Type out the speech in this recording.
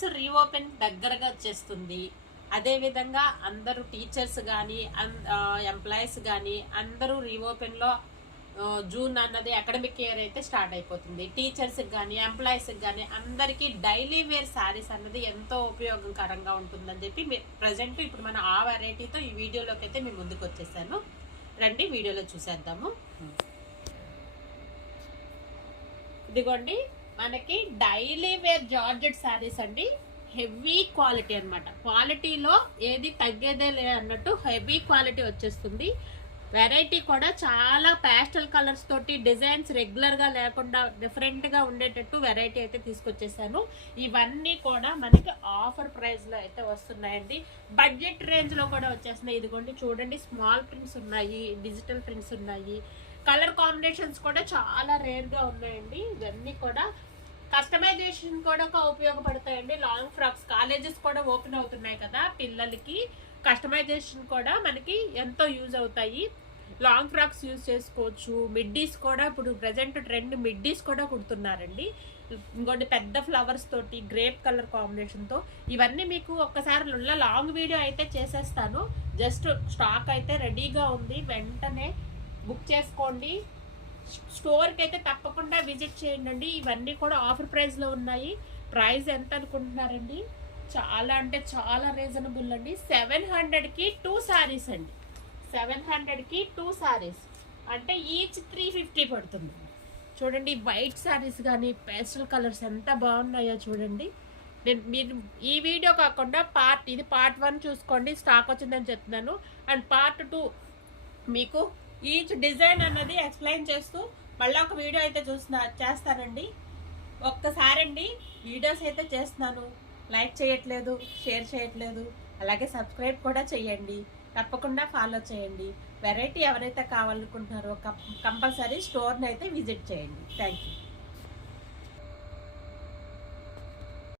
Schools reopen దగ్గరగా వచ్చేస్తుంది. అదేవిధంగా అందరూ టీచర్స్ కానీ ఎంప్లాయీస్ కానీ అందరూ రీఓపెన్లో జూన్ అన్నది అకాడమిక్ ఇయర్ అయితే స్టార్ట్ అయిపోతుంది. టీచర్స్కి కానీ ఎంప్లాయీస్కి కానీ అందరికీ డైలీ వేర్ శారీస్ అన్నది ఎంతో ఉపయోగకరంగా ఉంటుందని చెప్పి ప్రజెంట్ ఇప్పుడు మనం ఆ వెరైటీతో ఈ వీడియోలోకి అయితే మేము ముందుకు వచ్చేసాను. రండి వీడియోలో చూసేద్దాము. ఇదిగోండి మనకి డైలీ వేర్ జార్జెట్ శారీస్ అండి. హెవీ క్వాలిటీ అనమాట. క్వాలిటీలో ఏది తగ్గేదే లే అన్నట్టు హెవీ క్వాలిటీ వచ్చేస్తుంది. వెరైటీ కూడా చాలా ప్యాస్టల్ కలర్స్ తోటి డిజైన్స్ రెగ్యులర్గా లేకుండా డిఫరెంట్గా ఉండేటట్టు వెరైటీ అయితే తీసుకొచ్చేసాను. ఇవన్నీ కూడా మనకి ఆఫర్ ప్రైస్లో అయితే వస్తున్నాయండి. బడ్జెట్ రేంజ్లో కూడా వచ్చేస్తున్నాయి. ఇదిగోండి చూడండి, స్మాల్ ప్రింట్స్ ఉన్నాయి, డిజిటల్ ప్రింట్స్ ఉన్నాయి, కలర్ కాంబినేషన్స్ కూడా చాలా రేర్గా ఉన్నాయండి. ఇవన్నీ కూడా కస్టమైజేషన్ కూడా ఉపయోగపడతాయండి. లాంగ్ ఫ్రాక్స్, కాలేజెస్ కూడా ఓపెన్ అవుతున్నాయి కదా, పిల్లలకి కస్టమైజేషన్ కూడా మనకి ఎంతో యూజ్ అవుతాయి. లాంగ్ ఫ్రాక్స్ యూజ్ చేసుకోవచ్చు. మిడ్డీస్ కూడా ఇప్పుడు ప్రజెంట్ ట్రెండ్ మిడ్డీస్ కూడా కుడుతున్నారండి. ఇంకోటి పెద్ద ఫ్లవర్స్ తోటి గ్రేప్ కలర్ కాంబినేషన్తో. ఇవన్నీ మీకు ఒక్కసారి లాంగ్ వీడియో అయితే చేసేస్తాను. జస్ట్ స్టాక్ అయితే రెడీగా ఉంది, వెంటనే బుక్ చేసుకోండి. స్టోర్కి అయితే తప్పకుండా విజిట్ చేయండి. ఇవన్నీ కూడా ఆఫర్ ప్రైస్లో ఉన్నాయి. ప్రైస్ ఎంత అనుకుంటున్నారండి? చాలా అంటే చాలా రీజనబుల్ అండి. 700కి 2 శారీస్ అండి. 700కి 2 శారీస్ అంటే ఈచ్ 350 పడుతుంది. చూడండి వైట్ శారీస్ కానీ పేస్టల్ కలర్స్ ఎంత బాగున్నాయో చూడండి. మీరు ఈ వీడియో కాకుండా ఇది పార్ట్ 1 చూసుకోండి, స్టాక్ వచ్చిందని చెప్తున్నాను. అండ్ పార్ట్ 2 మీకు ఈచ్ డిజైన్ అన్నది ఎక్స్ప్లెయిన్ చేస్తూ మళ్ళీ ఒక వీడియో అయితే చేస్తానండి. ఒక్కసారండి వీడియోస్ అయితే చేస్తున్నాను, లైక్ చేయట్లేదు, షేర్ చేయట్లేదు, అలాగే సబ్స్క్రైబ్ కూడా చేయండి. తప్పకుండా ఫాలో చేయండి. వెరైటీ ఎవరైతే కావాలనుకుంటున్నారో కంపల్సరీ స్టోర్ని అయితే విజిట్ చేయండి. Thank you.